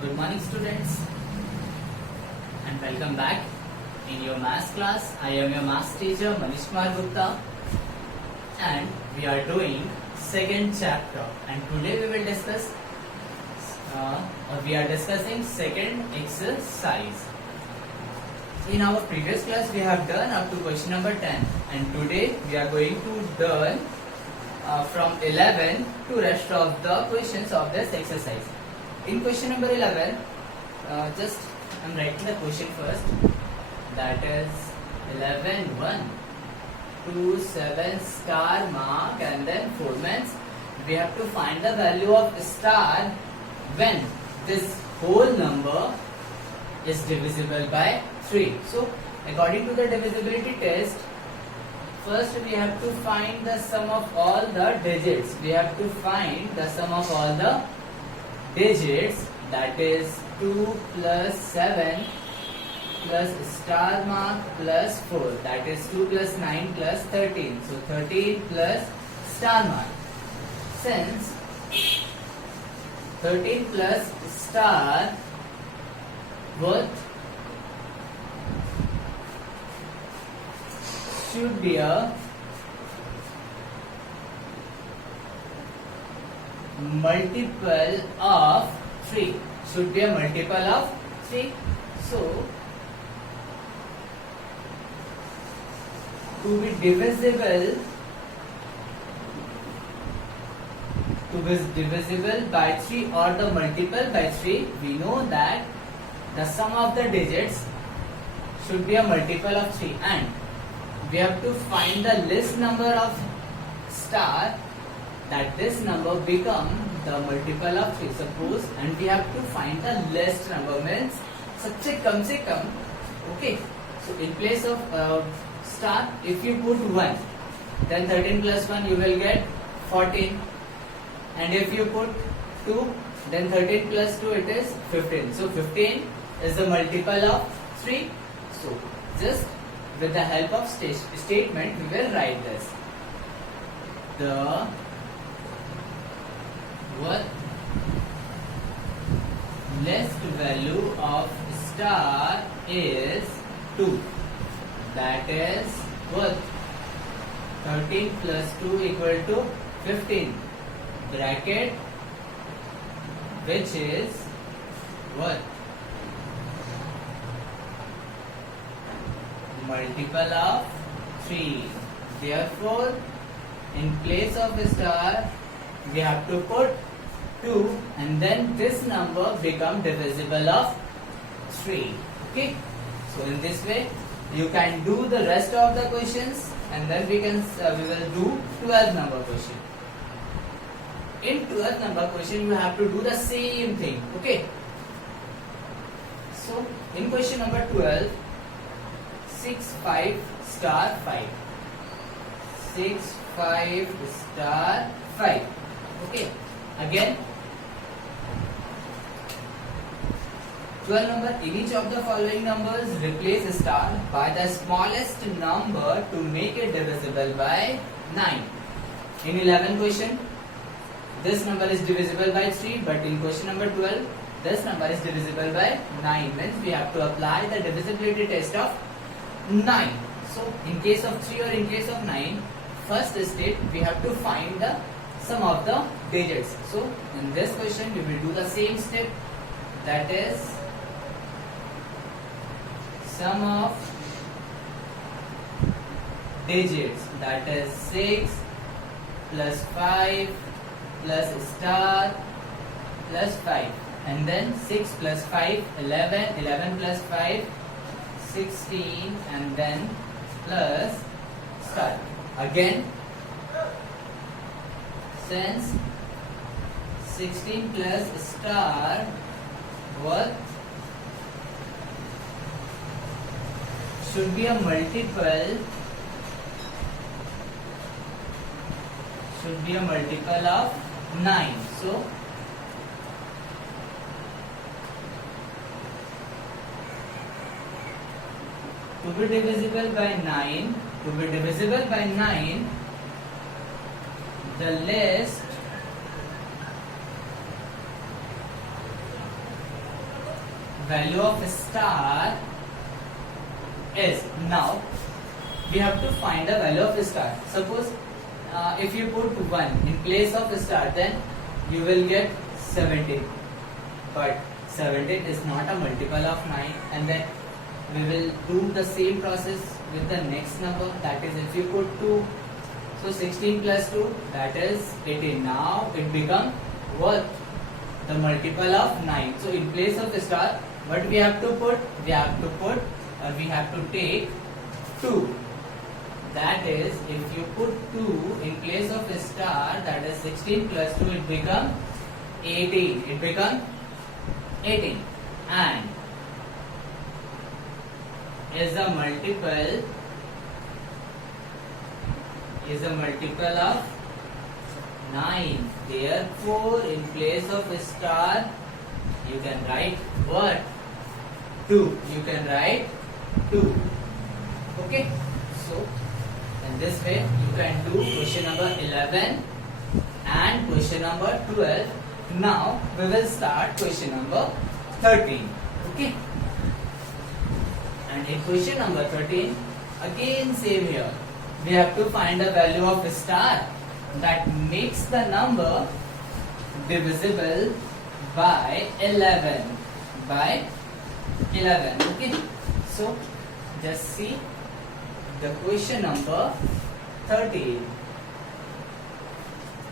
Good morning, students, and welcome back in your maths class. I am your maths teacher Manish Kumar Gupta, and we are doing second chapter. And today we will discuss, we are discussing second exercise. In our previous class, we have done up to question number 10, and today we are going to learn from 11 to rest of the questions of this exercise. In question number 11, just I am writing the question first. That is 11:1 to 7 star mark and then 4 means we have to find the value of star when this whole number is divisible by 3. So according to the divisibility test, first we have to find the sum of all the digits. We have to find the sum of all the digits, that is 2 plus 7 plus star mark plus 4, that is 2 plus 9 plus 13. So 13 plus star mark. Since 13 plus star worth should be a multiple of 3. Should be a multiple of 3. So to be divisible by 3 or the multiple by 3, we know that the sum of the digits should be a multiple of 3, and we have to find the least number of star, that this number become the multiple of 3. Suppose, and we have to find the least number, means सबसे कम से कम. Okay, so in place of star, if you put 1, then 13 plus 1 you will get 14, and if you put 2, then 13 plus 2 it is 15. So 15 is the multiple of 3. So just with the help of statement we will write this. The what least value of star is 2, that is what 13 plus 2 equal to 15, bracket, which is what multiple of 3. Therefore in place of a star we have to put 2, and then this number become divisible of 3. Okay, so in this way you can do the rest of the questions, and then we will do 12th number question. In 12th number question you have to do the same thing. Okay, so in question number 12, 6 5 star 5, 6 5 star 5. Okay, again 12 number, in each of the following numbers replace a star by the smallest number to make it divisible by 9. In 11 question, this number is divisible by 3, but in question number 12, this number is divisible by 9, means we have to apply the divisibility test of 9. So in case of 3 or in case of 9, first step we have to find the sum of the digits. So in this question we will do the same step, that is sum of digits, that is 6 plus 5 plus star plus 5, and then 6 plus 5 11, 11 plus 5 16, and then plus star. Again, since 16 plus star what should be a multiple of 9. So to be divisible by 9, the least value of star is, now we have to find the value of star. Suppose if you put 1 in place of star, then you will get 17. But 17 is not a multiple of 9, and then we will do the same process with the next number, that is if you put 2. So 16 plus 2, that is 18. Now it becomes what? The multiple of 9. So in place of star, what we have to put? We have to take 2. That is, if you put 2 in place of star, that is 16 plus 2, it becomes 18. It becomes 18. And is a multiple of 9. Therefore, in place of star, you can write what? 2. You can write 2. Okay. So, in this way, you can do question number 11 and question number 12. Now, we will start question number 13. Okay. And in question number 13, again same here. We have to find the value of star that makes the number divisible by 11. Okay. So, just see the question number 13.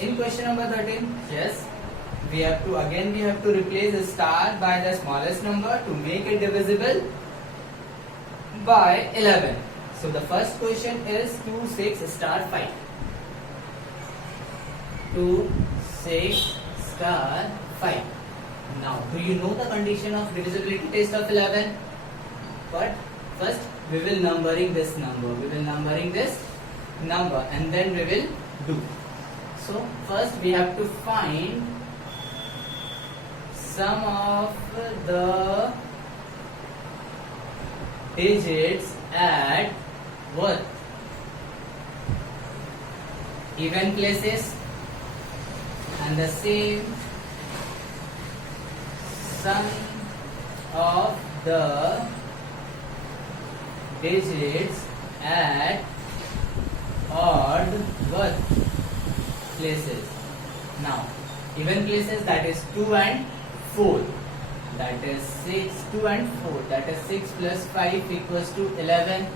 In question number 13, yes, we have to replace the star by the smallest number to make it divisible by 11. So the first question is 2, 6, star 5. 2, 6, star 5. Now, do you know the condition of divisibility test of 11? But first, we will numbering this number. And then we will do. So first we have to find sum of the digits at what? Even places, and the same sum of the digits at odd what? Places. Now, even places, that is 2 and 4. That is 6, 2 and 4. That is 6 plus 5 equals to 11.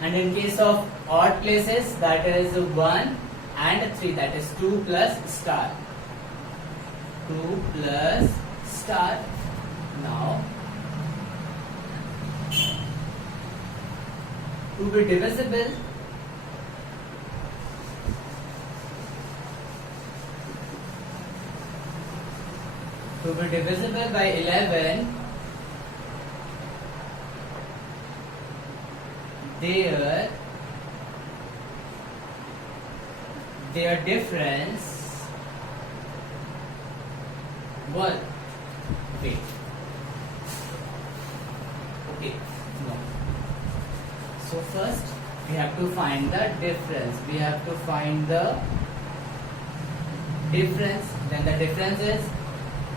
And in case of odd places, that is 1 and 3. That is 2 plus star. 2 plus star. Now, to be divisible, by 11, their difference, what? Wait. Okay. No. So first we have to find the difference. Then the difference is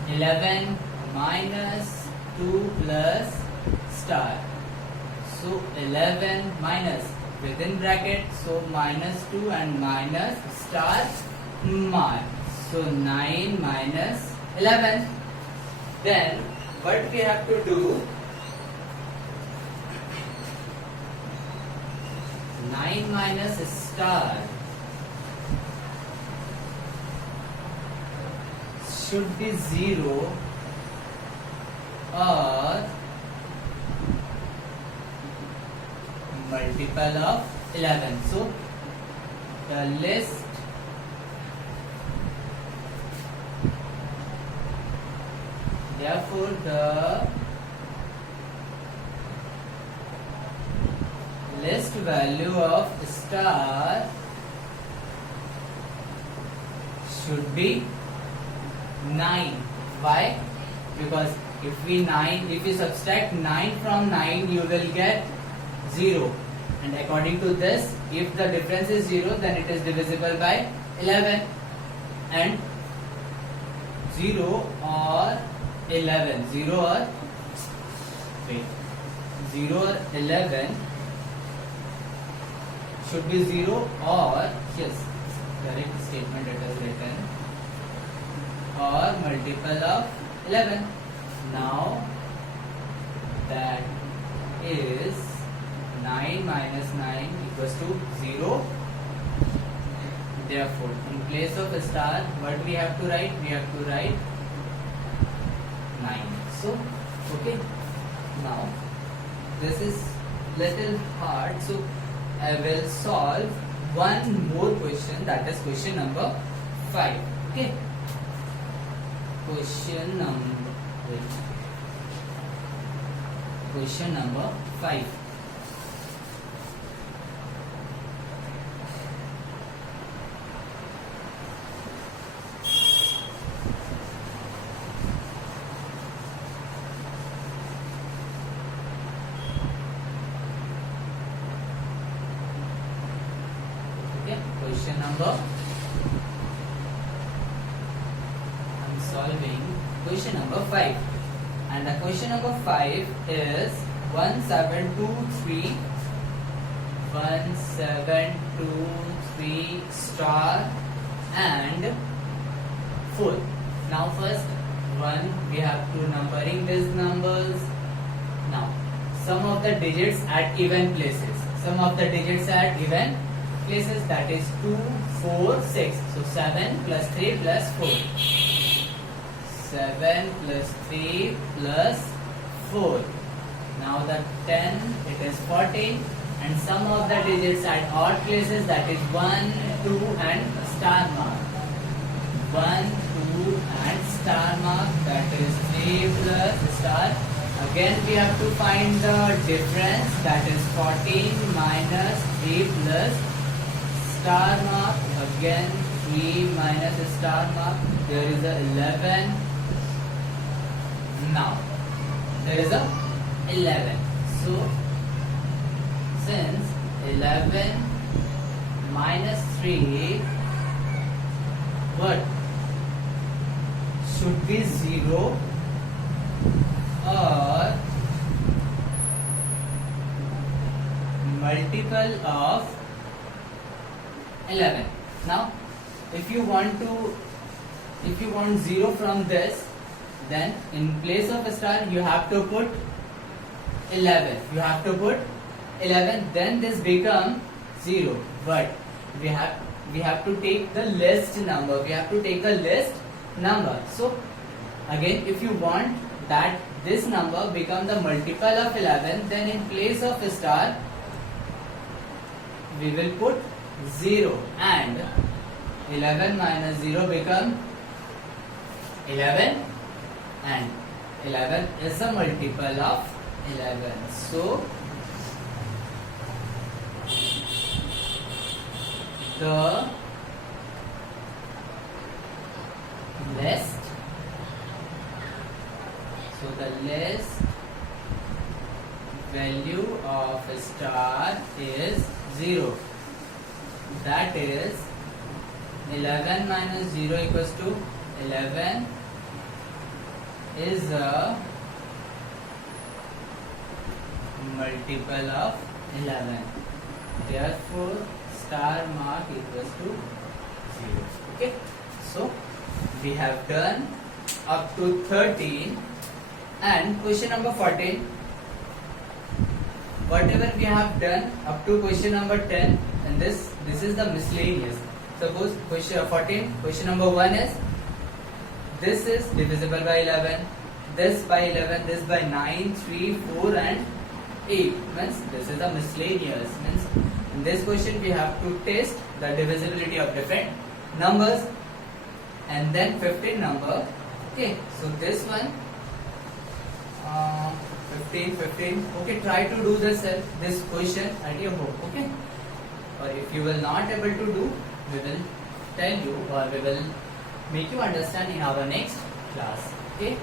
11 minus 2 plus star. So 11 minus within bracket, so minus 2 and minus star mark. So 9 minus 11. Then what we have to do? 9 minus star should be 0 or multiple of 11. So the list therefore the list value of star should be 9. Why? Because if you subtract 9 from 9, you will get 0. And according to this, if the difference is 0, then it is divisible by 11. And 0 or 11, 0 or wait, 0 or 11 should be 0 or, yes, correct statement it is written, or multiple of 11. Now that is 9 minus 9 equals to 0. Therefore, in place of a star, what we have to write? We have to write 9. So, okay. Now, this is little hard. So, I will solve one more question. That is question number 5. Okay. Question number 5. Question number, I'm solving question number 5, and the question number 5 is 1723 star and 4. Now first one, we have to numbering these numbers. Now sum of the digits at even places. Sum of the digits at even places, that is 2, 4, 6. So 7 plus 3 plus 4. 7 plus 3 plus 4. Now the 10, it is 14. And sum of the digits at odd places, that is 1, 2 and star mark. 1, 2 and star mark, that is 3 plus star. Again we have to find the difference, that is 14 minus 3 plus star mark, again 3 minus star mark, there is a 11. Now there is a 11. So since 11 minus 3, what should be 0 or multiple of 11. Now if you want 0 from this, then in place of a star you have to put 11. You have to put 11, then this become 0. But we have to take the least number. We have to take a least number. So again, if you want that this number become the multiple of 11, then in place of a star we will put 0, and 11 minus 0 become 11, and 11 is a multiple of 11. So the least value of a star is 0. That is 11 minus 0 equals to 11 is a multiple of 11. Therefore, star mark equals to 0. Okay. So we have done up to 13, and question number 14. Whatever we have done up to question number 10, and this is the miscellaneous. Suppose question 14, question number 1 is, this is divisible by 11, this by 11, this by 9, 3, 4 and 8. Means this is the miscellaneous. Means in this question we have to test the divisibility of different numbers, and then 15 number. Okay, so this one 15. Okay, try to do this question at your home. Okay, or if you will not able to do, we will tell you, or we will make you understand in our next class. Okay.